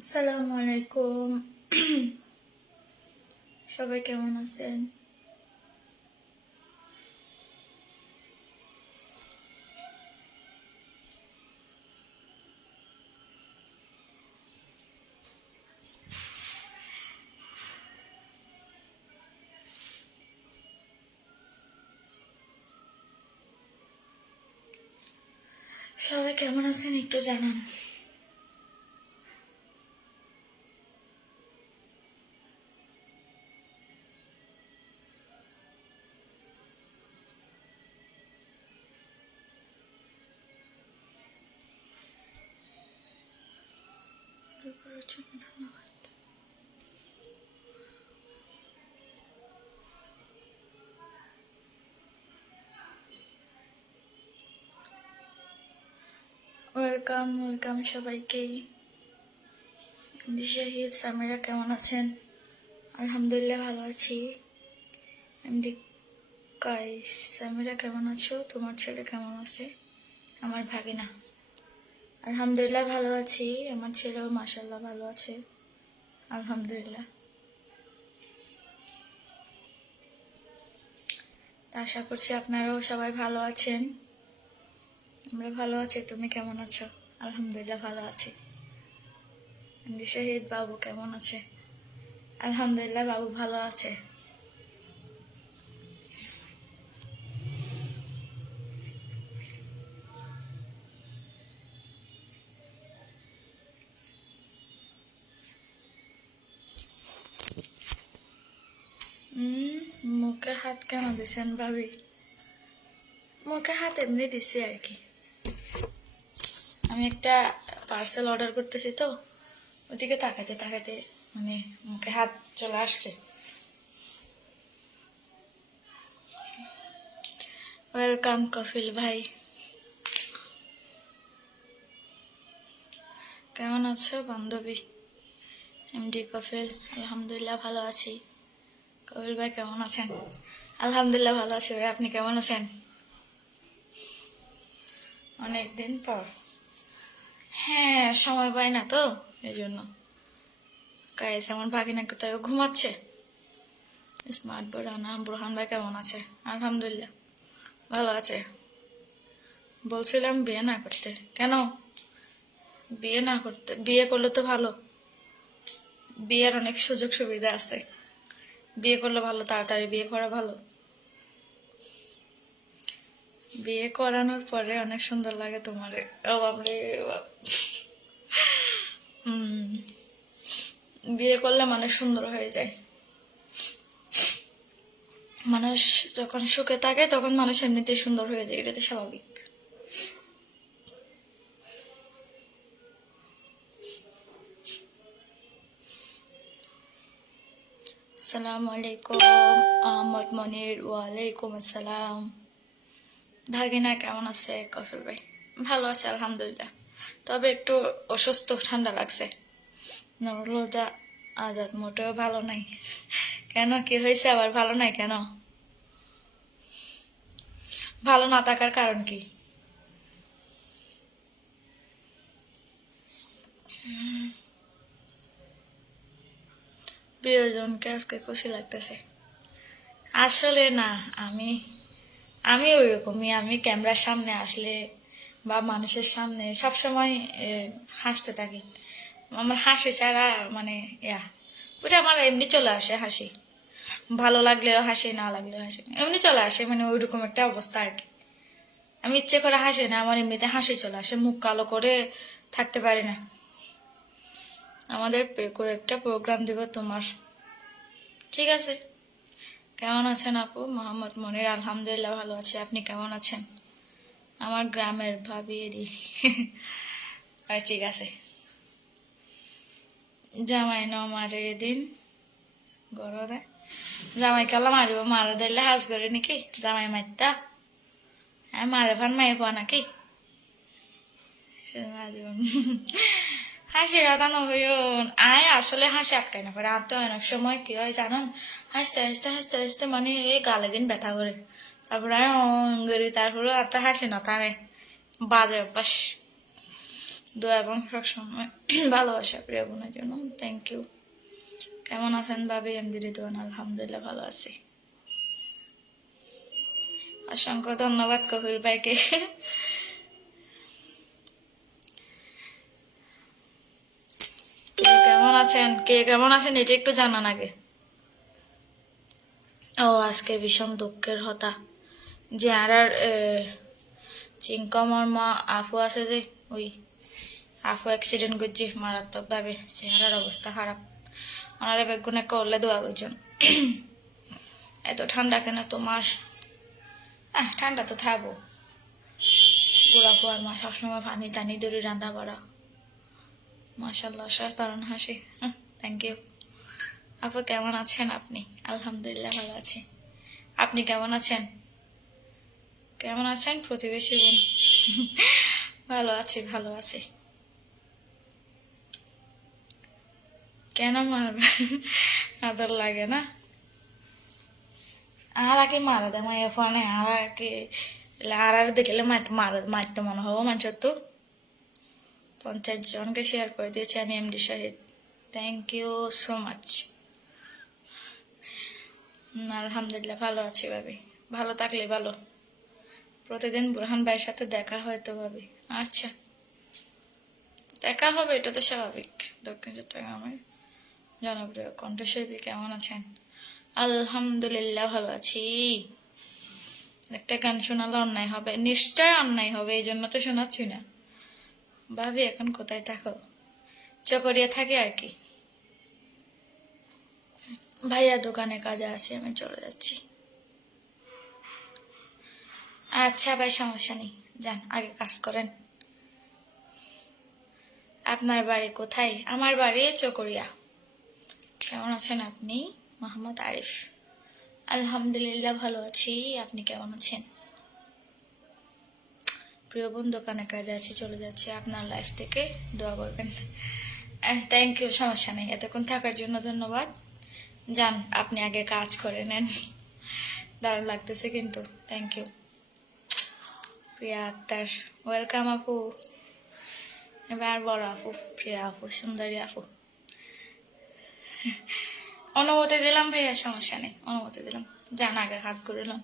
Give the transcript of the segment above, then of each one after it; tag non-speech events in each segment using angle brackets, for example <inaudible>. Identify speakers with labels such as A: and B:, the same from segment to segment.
A: আসসালামু আলাইকুম। সবাই কেমন আছেন? সবাই কেমন আছেন একটু জানান। ওয়েলকাম ওয়েলকাম সবাইকে। শাহিদ সামিরা কেমন আছেন? আলহামদুলিল্লাহ ভালো আছি। এমডি কাইস সামিরা কেমন আছো? তোমার ছেলে কেমন আছে? আমার ভাগিনা। আলহামদুলিল্লাহ ভালো আছি। আমার ছেলেও মাসাল্লাহ ভালো আছে। আলহামদুলিল্লাহ। আশা করছি আপনারাও সবাই ভালো আছেন। আমরা ভালো আছি, তুমি কেমন আছো? আলহামদুলিল্লাহ ভালো আছি। শহীদ বাবু কেমন আছে? আলহামদুলিল্লাহ বাবু ভালো আছে। মুখে হাত কেন দিছেন ভাবি? মুখে হাত এমনি দিছি আর কি। আমি একটা পার্সেল অর্ডার করতেছি তো, ওদিকে তাকাতে তাকাতে মানে মুখে হাত চলে আসছে। ওয়েলকাম কফিল ভাই। কেমন আছো বান্ধবী? এমডি কফিল, আলহামদুলিল্লাহ ভালো আছি। কবির ভাই কেমন আছেন? আলহামদুলিল্লাহ ভালো আছি ভাই, আপনি কেমন আছেন? অনেকদিন পর। হ্যাঁ সময় পাই না তো, এই জন্য। কায়েস আমার ভাগিনা কোথায় ঘুমাচ্ছে। স্মার্ট বোরানা বুরহান ভাই কেমন আছে? আলহামদুলিল্লাহ, ভালো আছে। বলছিলাম বিয়ে না করতে। কেন? বিয়ে না করতে, বিয়ে করলে তো ভালো। বিয়ের অনেক সুযোগ সুবিধা আছে। বিয়ে করলে ভালো, তাড়াতাড়ি বিয়ে করা ভালো। বিয়ে করানোর পরে অনেক সুন্দর লাগে তোমার। ও। হুম বিয়ে করলে মানুষ সুন্দর হয়ে যায়। মানুষ যখন সুখে থাকে, তখন মানুষ এমনিতেই সুন্দর হয়ে যায়। এটা তো স্বাভাবিক। আসসালামু আলাইকুম, আহমদ মনির। ওয়ালাইকুম আসসালাম। ভাগিনা, কেমন আছে কফিল ভাই? ভালো আছে, আলহামদুলিল্লাহ। তবে একটু অসুস্থ, ঠান্ডা লাগছে। নরুলদা আজাদ মোটেও ভালো নাই। কেন? কি হয়েছে? আবার ভালো নাই কেন? ভালো না থাকার কারণ কি? প্রিয়জনকে আজকে খুশি লাগতেছে। আসলে না, আমি আমি ওই রকমই আমি ক্যামেরার সামনে আসলে বা মানুষের সামনে সবসময় হাসতে থাকি। আমার হাসি ছাড়া মানে ইয়া, ওটা আমার এমনি চলে আসে হাসি। ভালো লাগলেও হাসি, না লাগলেও হাসি। এমনি চলে আসে মানে ওইরকম একটা অবস্থা আর কি। আমি ইচ্ছে করে হাসি না, আমার এমনিতে হাসি চলে আসে, মুখ কালো করে থাকতে পারি না। আমাদের কয়েকটা প্রোগ্রাম দিব তোমার। ঠিক আছে? কেমন আছেন আপু? মোহাম্মদ মনির, আলহামদুলিল্লাহ ভালো আছি। আপনি কেমন আছেন? আমার গ্রামের ভাবিয়েরই। হয়, ঠিক আছে। জামাই ন মারে এদিন গরদে জামাই কালা মারিব, মারা দিলে হাজ করে নাকি? জামাই মারতা হ্যাঁ মারে ফান মাই পাওয়া নাকি? হাসি রাধা নহইন আয়, আসলে হাসি আটকাই না পারে আর তো অনেক সময় কি হয় জানেন? হাসতে হাসতে হাসতে হাসতে মানে এই গালে দিন ব্যথা করে। তারপরে আমি অং করি, তারপরে আর তো হাসি না থামে বাজে অভ্যাস। দোয়া এবং সবসময় ভালোবাসা, প্রিয় বোনের জন্য। থ্যাংক ইউ কেমন আছেন ভাবি? এমডি রিদওয়ান আলহামদুলিল্লাহ ভালো আছি। অসংখ্য ধন্যবাদ কবির ভাইকে। কেমন আছেন? কে কেমন আছেন? এটা একটু জানান আগে। ও, আজকে ভীষণ দুঃখের হতা। যে আর আর চিঙ্কমর মা আফু আছে যে ওই আফু অ্যাক্সিডেন্ট করছে মারাত্মকভাবে চেহারার অবস্থা খারাপ ওনারা বেগুনে করলে দোয়া করছেন এত ঠান্ডা কেন তোমার হ্যাঁ ঠান্ডা তো থাকব গোড়া পোয়ার মা সবসময় পানি টানি দড়ি রান্না বাড়া মাসাল্লাহ অসাধারণ হাসি থ্যাংক ইউ আপু কেমন আছেন আপনি আলহামদুলিল্লাহ ভালো আছি আপনি কেমন আছেন কেমন আছেন? প্রতিবেশী বোন। ভালো আছি ভালো আছি। কেন মারবে আদর লাগে না? আর আগে মারা দেয় মায়ের ফোনে, আর আগে আর আর দেখলে মারতে মারা মারতে মনে হব মানুষের তো পঞ্চাশ জনকে শেয়ার করে দিয়েছি আমি MD Shahid thank you so much আলহামদুলিল্লাহ, ভালো আছি ভাবি। ভালো থাকলে ভালো। প্রতিদিন বুরহান ভাইয়ের সাথে দেখা হয় তো ভাবি। আচ্ছা। দেখা হবে, এটা তো স্বাভাবিক। দক্ষিণ চট্টগ্রামের জনপ্রিয় কণ্ঠশিল্পী কেমন আছেন? আলহামদুলিল্লাহ ভালো আছি। একটা গান শোনালে অন্যায় হবে। নিশ্চয় অন্যায় হবে, এই জন্য তো শোনাচ্ছি না। ভাবি, এখন কোথায় থাকো? চকরিয়া থাকে আর কি। ভাইয়া দোকানে কাজে আছে, আমি চলে যাচ্ছি। আচ্ছা ভাই, সমস্যা নেই। যান, আগে কাজ করেন। আপনার বাড়ি কোথায়? আমার বাড়ি চকরিয়া। কেমন আছেন আপনি? মোহাম্মদ আরিফ। আলহামদুলিল্লাহ ভালো আছি। আপনি কেমন আছেন? প্রিয় বোন, দোকানে কাজে আছি, চলে যাচ্ছে। আপনার লাইফ থেকে দোয়া করবেন। থ্যাংক ইউ সমস্যা নেই। এতক্ষণ থাকার জন্য ধন্যবাদ। যান, আপনি আগে কাজ করে নেন। দারুণ লাগতেছে কিন্তু। Thank you Priya Akter welcome আপু। এবার বড় আপু, প্রিয়া আপু, সুন্দরী আপু। অনুমতি দিলাম ভাইয়া, সমস্যা নেই, অনুমতি দিলাম। যান, আগে হাজ করিলাম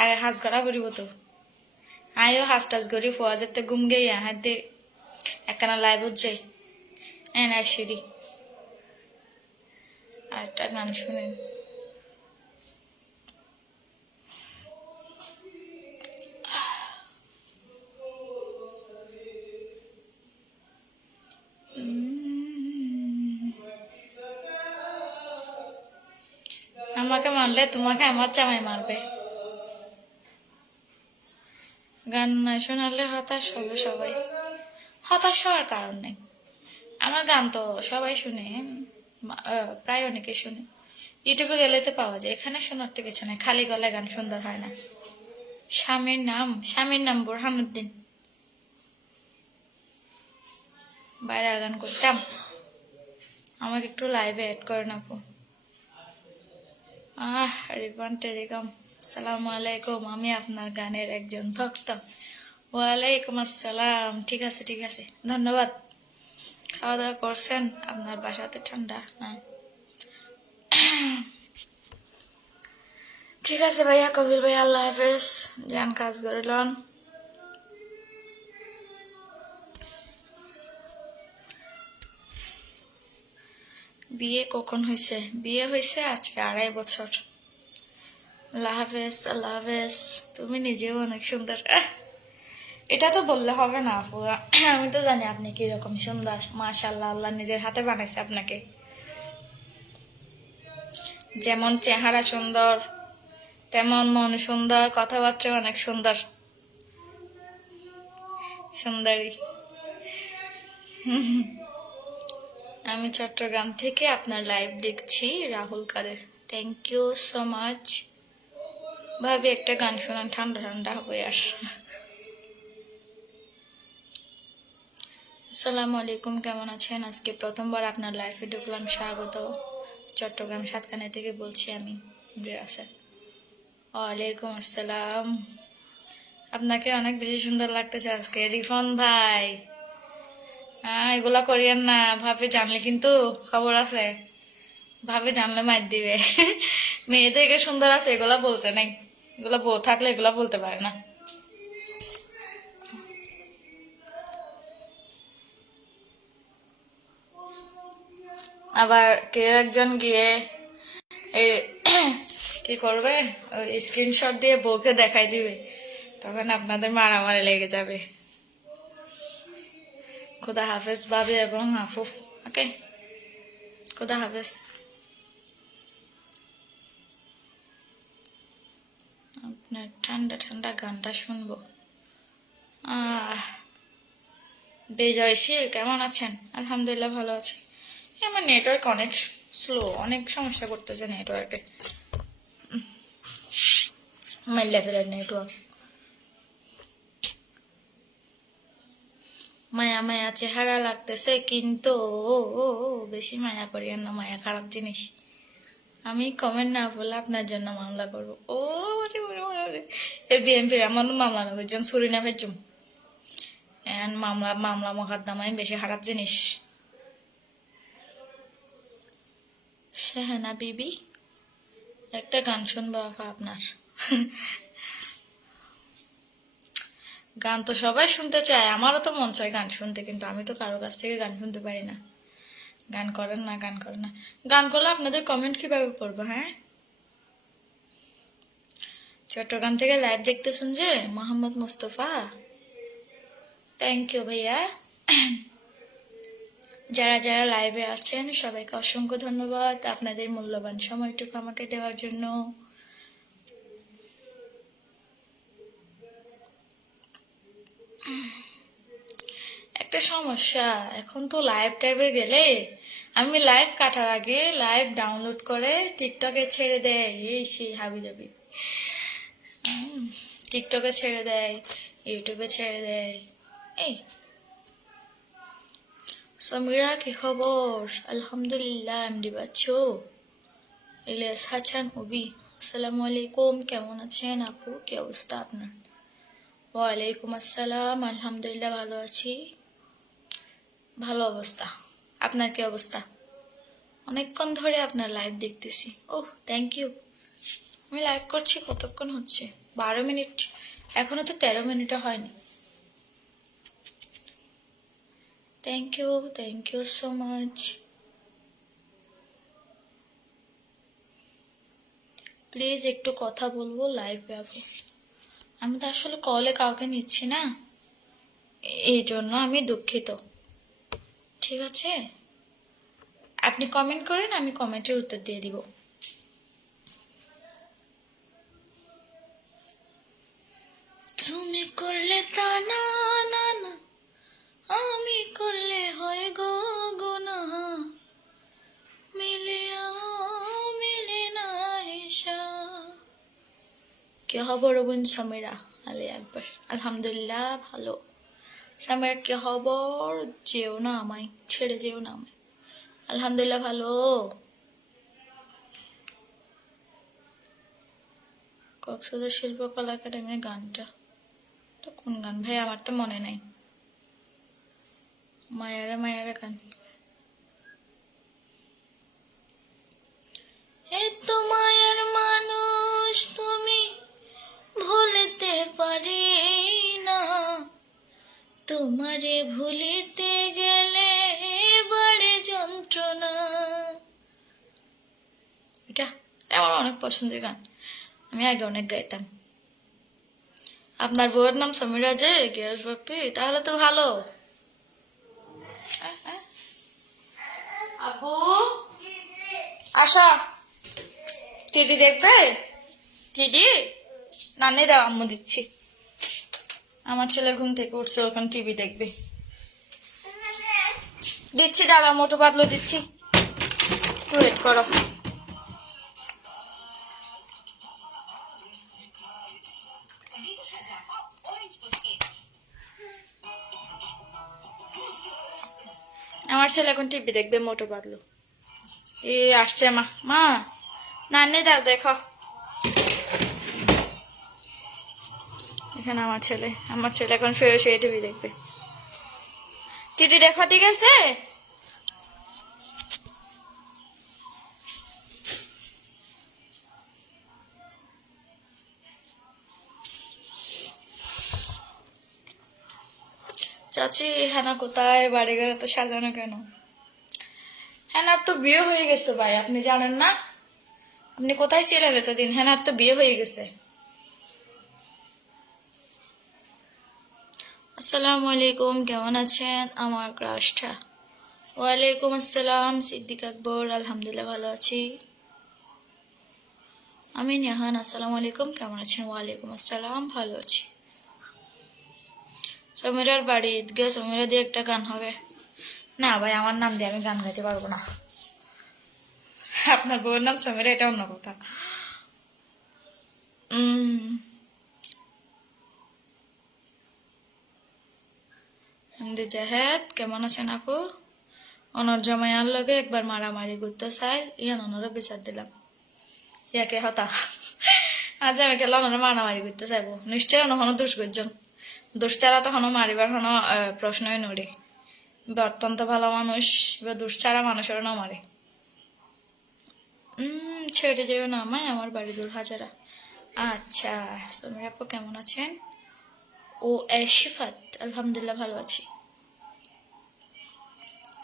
A: আগে হাজ করা করিব তো। আয়ো হাঁস টাস করি, ফোয়া যেতে ঘুম গেই হাত দিয়ে একখানা লাইভ যাই এন আইসি আর একটা গান শুনেন। আমাকে মারলে তোমাকে আমার জামাই মারবে। গান না শোনালে হতাশ হবে সবাই। হতাশ হওয়ার কারণ নেই। আমার গান তো সবাই শুনে প্রায় অনেকে শুনে। ইউটিউবে গেলে তো পাওয়া যায়, এখানে শোনার তো কিছু নেই, খালি গলায় গান সুন্দর হয় না। স্বামীর নাম স্বামীর নাম বোরহানুদ্দিন। বাইরে গান করতাম। আমাকে একটু লাইভে অ্যাড করেন আপু। আহ, রিপন টেলিকম। সালাম আলাইকুম, আমি আপনার গানের একজন ভক্ত। ওয়ালাইকুম আসসালাম, ঠিক আছে ঠিক আছে, ধন্যবাদ। খাওয়া দাওয়া করছেন? আপনার বাসাতে ঠান্ডা? হ্যাঁ ঠিক আছে ভাইয়া কবির ভাইয়া, আল্লাহ হাফেজ। যান, কাজ করে লন। বিয়ে কখন হয়েছে? বিয়ে হয়েছে আজকে আড়াই বছর। আল্লাহ হাফেজ আল্লাহ হাফেজ। তুমি নিজেও অনেক সুন্দর। এটা তো বললে হবে না, আপু। আমি তো জানি আপনি কীরকম সুন্দর। মাশাল্লাহ আল্লাহ নিজের হাতে বানাইছে আপনাকে। যেমন চেহারা সুন্দর, তেমন মন সুন্দর কথাবার্তা অনেক সুন্দর। সুন্দরী। আমি চট্টগ্রাম থেকে আপনার লাইভ দেখছি, Rahul Kader. Thank you so much ভাবি একটা গান শোনান, ঠান্ডা ঠান্ডা হবে আর আসসালামু আলাইকুম, কেমন আছেন? আজকে প্রথমবার আপনার লাইফে ঢুকলাম, স্বাগত। চট্টগ্রাম সাতখানে থেকে বলছি আমি রাসেল ওয়ালাইকুম আসসালাম। আপনাকে অনেক বেশি সুন্দর লাগতেছে আজকে, রিফন ভাই। হ্যাঁ এগুলা করিয়েন না। ভাবে জানলে কিন্তু খবর আছে। ভাবে জানলে মার দিবে। <laughs> মেয়েদেরকে সুন্দর আছে, এগুলা বলতে নাই। এগুলা বউ থাকলে এগুলা বলতে পারে না। আবার কেউ একজন গিয়ে <clears throat> কি করবে? স্ক্রিনশট দিয়ে বউকে দেখাই দিবে। তখন আপনাদের মারামারি লেগে যাবে। খুদা হাফেজ ভাবি এবং আফু ওকে খুদা হাফেজ আপনার ঠান্ডা ঠান্ডা গানটা শুনব আহ বিজয়শীল কেমন আছেন আলহামদুলিল্লাহ ভালো আছি। আমার নেটওয়ার্ক অনেক স্লো অনেক সমস্যা করতেছে নেটওয়ার্কে আমার লেভেলের নেটওয়ার্ক মায়া মায়া চেহারা লাগতেছে, কিন্তু বেশি মায়া করিয়েন না, মায়া খারাপ জিনিস। আমি কমেন্ট না বলে আপনার জন্য মামলা করব। ও ওরে ওরে এ বিএমপির আমার মামলা নগরজন সুরি নামে জুম এন মামলা মামলা মোকদ্দমায় বেশি খারাপ জিনিস। শেহানা বিবি, একটা গান শুনব আপনার। গান তো সবাই শুনতে চায়, আমারও তো মন চায় গান শুনতে, কিন্তু আমি তো কারও কাছ থেকে গান শুনতে পারি না। গান করেন না, গান করেন না। গান করলে আপনাদের কমেন্ট কীভাবে পড়ব হ্যাঁ? চট্টগ্রাম থেকে লাইভ দেখতেছেন যে, মোহাম্মদ মুস্তফা। থ্যাংক ইউ ভাইয়া। যারা যারা লাইভে আছেন, সবাইকে অসংখ্য ধন্যবাদ আপনাদের মূল্যবান সময়টুকু আমাকে দেওয়ার জন্য। একটা সমস্যা। এখন তো লাইভ টাইভে গেলে আমি লাইভ কাটার আগে লাইভ ডাউনলোড করে টিকটকে ছেড়ে দেয়। এই সেই হাবি যাবি টিকটকে ছেড়ে দেয় ইউটিউবে ছেড়ে দেয়। এই। সমীরা, কি খবর? আলহামদুলিল্লাহ এমডি বাচ্চু ইলিয়াস হাসান ওবি, আসসালামু আলাইকুম। কেমন আছেন আপু? কি অবস্থা আপনার? ওয়ালাইকুম আসসালাম, আলহামদুলিল্লাহ, ভালো আছি। ভালো অবস্থা। আপনার কি অবস্থা? অনেকক্ষণ ধরে আপনার লাইভ দেখতেছি। ওহ থ্যাংক ইউ আমি লাইভ করছি কতক্ষণ হচ্ছে? বারো মিনিট। এখনও তো তেরো মিনিটও হয়নি। Thank you thank you so much please একটু কথা বলব লাইভ যাব আমি তো আসলে কলে কাউকে নিচ্ছি না। এই জন্য আমি দুঃখিত। ঠিক আছে? আপনি কমেন্ট করেন, আমি কমেন্টের উত্তর দিয়ে দিব। তুমি করলে তা না না না, আমি করলে হয় গো গুনা মিলে মিলে না হিসা। কি খবর বোন সমীরা? আলে একবার। আলহামদুলিল্লাহ, ভালো। সামিরা কি খবর? যেও না আমায়, ছেড়ে যেও না আমায়। আলহামদুলিল্লাহ ভালো। কক্সবাজার শিল্পকলা একাডেমির গানটা কোন গান? ভাই, আমার তো মনে নাই। মায়ারা মায়ারা গান। এত মায়ার মানুষ তুমি ভুলতে পারি না। তোমারে ভুলিতে গেলে বাড়ে যন্ত্রণা। এটা আমার অনেক পছন্দের গান। আমি আগে অনেক গাইতাম। আপনার বউয়ের নাম সমীরা যে গিয়াস বাপি তাহলে তো ভালো। হ্যাঁ, হ্যাঁ। আপু আসা। টিডি দেখবে? টিডি? নানি দাও আম্মু দিচ্ছি। আমার ছেলে ঘুম থেকে উঠছে ওখানে টিভি দেখবে। দিচ্ছি, দাঁড়া, মোটো পাতলো দিচ্ছি। একটু ওয়েট করো। আমার ছেলে এখন টিভি দেখবে, মোটো বাদলো এ, আসছে মা। মা নানি দাও, দেখো। এখানে আমার ছেলে। আমার ছেলে এখন শুয়ে শুয়ে টিভি দেখবে। টিটি দেখো, ঠিক আছে? চাচি, হেনা কোথায়? বাড়ি ঘরে তো সাজানো কেন? হেনার তো বিয়ে হয়ে গেছে ভাই, আপনি জানেন না? আপনি কোথায় ছিলেন এতদিন? হেনার তো বিয়ে হয়ে গেছে। আসসালামু আলাইকুম, কেমন আছেন? আমার ক্রাশটা। ওয়ালাইকুম আসসালাম, সিদ্দিক আকবর, আলহামদুলিল্লাহ ভালো আছি। আমি নেহান, আসসালামু আলাইকুম, কেমন আছেন? ওয়ালাইকুম আসসালাম, ভালো আছি। সমীরার বাড়ি, ঈদগাহ, সমীরা দিয়ে একটা গান হবে। না ভাই, আমার নাম দিয়ে আমি গান গাইতে পারব না। আপনার বউয়ের নাম সমীরা, এটা অন্য কথা। উম, এমডি জাহেদ কেমন আছেন আপু? অনর জমায়ার লগে একবার মারামারি করতে চাই ইয়ান অনরে বিচার দিলাম। ইয়াকে হতা। আজ আমি গেলাম অনরে মারামারি করতে চাইব। নিশ্চয় অনহনো দোষ করছেন দোষ ছাড়া তো হনো মারিবার হনো প্রশ্নই নড়ে। বা অত্যন্ত ভালো মানুষ বা দোষ ছাড়া মানুষের না মারে। ছেড়ে যেও না আমায় আমার বাড়ি দূর হাজারা। আচ্ছা সমীর আপু কেমন আছেন? ও এশিফাত আলহামদুলিল্লাহ ভালো আছি।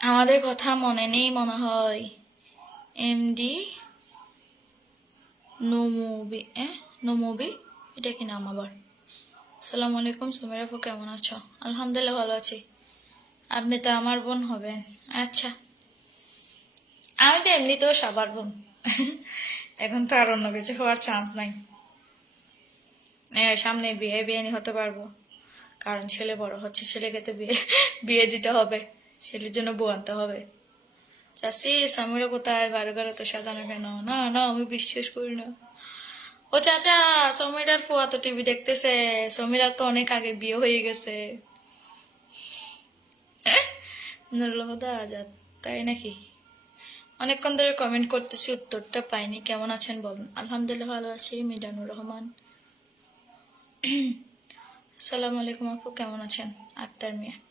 A: আমাদের কথা মনে নেই মনে হয়। এমডি নোমুবি নোমুবি এটা কি নাম আবার? সালাম আলাইকুম, সুমির আপু, কেমন আছো? আলহামদুলিল্লাহ ভালো আছি। আপনি তো আমার বোন হবেন। আচ্ছা। আমি তো এমনিতেও সবার বোন। এখন তো আর অন্য কিছু হওয়ার চান্স নাই। সামনে বিয়ে বিয়ে নিয়ে হতে পারব। কারণ ছেলে বড় হচ্ছে, ছেলেকে তো বিয়ে বিয়ে দিতে হবে। ছেলের জন্য বউ আনতে হবে। চাষি সামিরা কোথায়? বারো ঘরে তো সাজানো কেন? না না, আমি বিশ্বাস করি না। ও চাচা, সমীরার ফুয়া তো টিভি দেখতেছে। সমীরা তো অনেক আগে বিয়ে হয়ে গেছে। হুদা আজাদ, তাই নাকি? অনেকক্ষণ ধরে কমেন্ট করতেছি, উত্তরটা পাইনি। কেমন আছেন বলুন। আলহামদুলিল্লাহ ভালো আছি, মিজানুর রহমান। <clears throat> আসসালামু আলাইকুম আপু, কেমন আছেন? আক্তার মিয়া।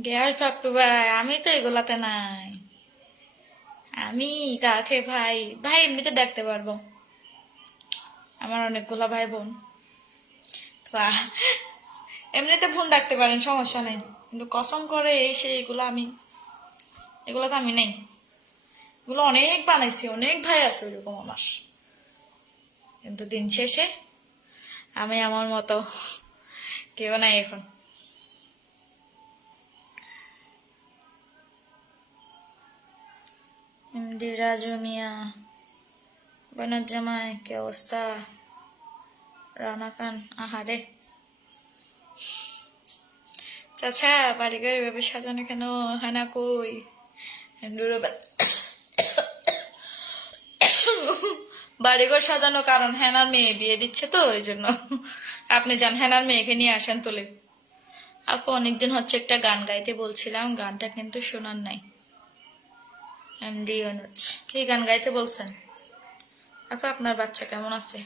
A: গ্যাস পাপ্পু ভাই, আমি তো এগুলাতে নাই। আমি কাকে ভাই ভাই, এমনিতে দেখতে পারব। আমার অনেকগুলা ভাই বোন। এমনিতে বোন ডাকতে পারেন, সমস্যা নেই। কিন্তু কসম করে এই সেই এগুলো আমি এগুলো তো আমি নেই। এগুলো অনেক বানাইছি, অনেক ভাই আছে ওরকম আমার। কিন্তু দিন শেষে আমি আমার মতো কেউ নাই এখন। রাজু মিয়া বানার জামাই কি অবস্থা? রানা খান, আহারে। চাচা বাড়িঘর এভাবে সাজানো কেন হানা কই? বাড়িঘর সাজানো কারণ হেনার মেয়ে বিয়ে দিচ্ছে তো, ওই জন্য। আপনি যান, হেনার মেয়েকে নিয়ে আসেন তোলে। আপু, অনেকদিন হচ্ছে একটা গান গাইতে বলছিলাম, গানটা কিন্তু শোনার নাই। এমডি অনুজ কি গান গাইতে বলছেন? আপু, আপনার বাচ্চা কেমন আছে?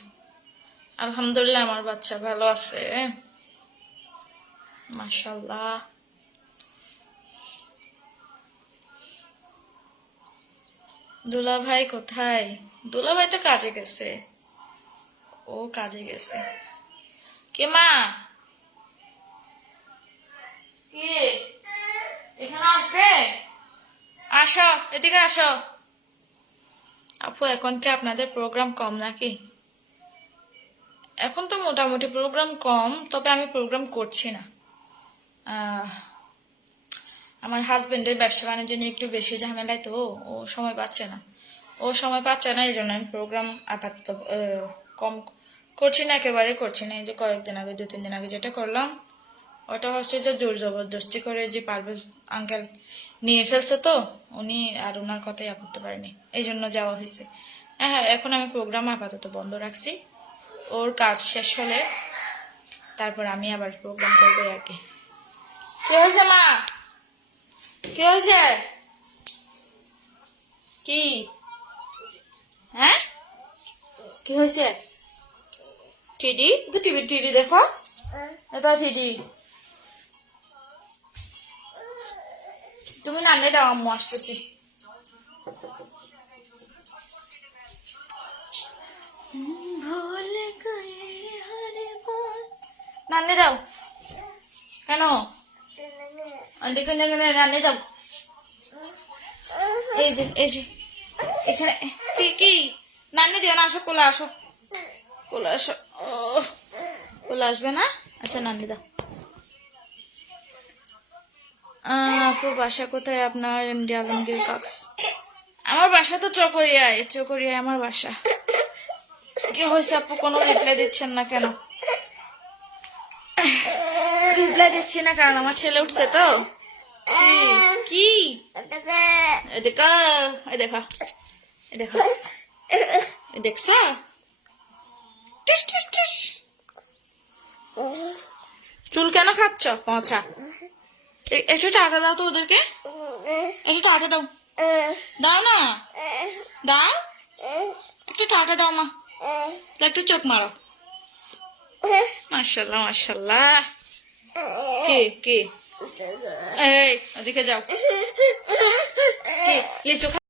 A: আলহামদুলিল্লাহ, আমার বাচ্চা ভালো আছে। মাশাল্লাহ দুলা ভাই কোথায়? দুলা ভাই তো কাজে গেছে। ও কাজে গেছে। কে মা? কে? এখানে আসবে? আসো, এদিকে আসো। আপু, এখন কি আপনাদের প্রোগ্রাম কম নাকি? এখন তো মোটামুটি প্রোগ্রাম কম, তবে আমি প্রোগ্রাম করছি না। আমার হাজবেন্ডের ব্যবসা বাণিজ্য নিয়ে একটু বেশি ঝামেলায় তো, ও সময় পাচ্ছে না। ও সময় পাচ্ছে না, এই জন্য আমি প্রোগ্রাম আপাতত কম করছি না, একেবারে করছি না। এই যে কয়েকদিন আগে, দু, তিন দিন আগে যেটা করলাম, ওটা হচ্ছে যে জোর জবরদস্তি করে যে পারভেজ আঙ্কেল নিয়ে ফেলছে তো, উনি আর ওনার কথাই করতে পারেনি। এই জন্য যাওয়া হয়েছে। হ্যাঁ হ্যাঁ এখন আমি প্রোগ্রাম আপাতত বন্ধ রাখছি। ওর কাজ শেষ হলে তারপর আমি আবার প্রোগ্রাম করব আর কি। কি হয়েছে মা? কি হয়েছে? কি? হ্যাঁ? কি হয়েছে? টিডি? টিডি দেখো। এটা টিডি। তুমি নানে দাও, আম্মু, আসতেছি। ভুলে গয়ে নানে দাও। কেন? দেখে দেখে নানে দাও। এই যে এই যে, এখানে, কি কি? নানি দিও, না আসো, কোলে আসো। কোলে আসো কোলে আসবে না? আচ্ছা নানি দাও। আপুর বাসা কোথায়? আপনার এমডি আলমগীর কক্স। আমার বাসা তো চকরিয়ায়। চকরিয়ায় আমার বাসা। কি হয়েছে আপু? কোনো রিপ্লাই দিচ্ছেন না কেন? রিপ্লাই দিচ্ছি না কারণ আমার ছেলে উঠছে তো। কি? দেখো দেখো দেখো। দেখছ? টিস টিস টিস। চুল কেন খাচ্ছ? এ- একটু টাটা দাও তো ওদেরকে। একটু টাটা দাও। দাও না। দাও। একটু টাটা দাও মা। একটু চোখ মারো। মাশাল্লাহ মাশাল্লাহ কে কে? এই, ওদিকে যাও। লিচু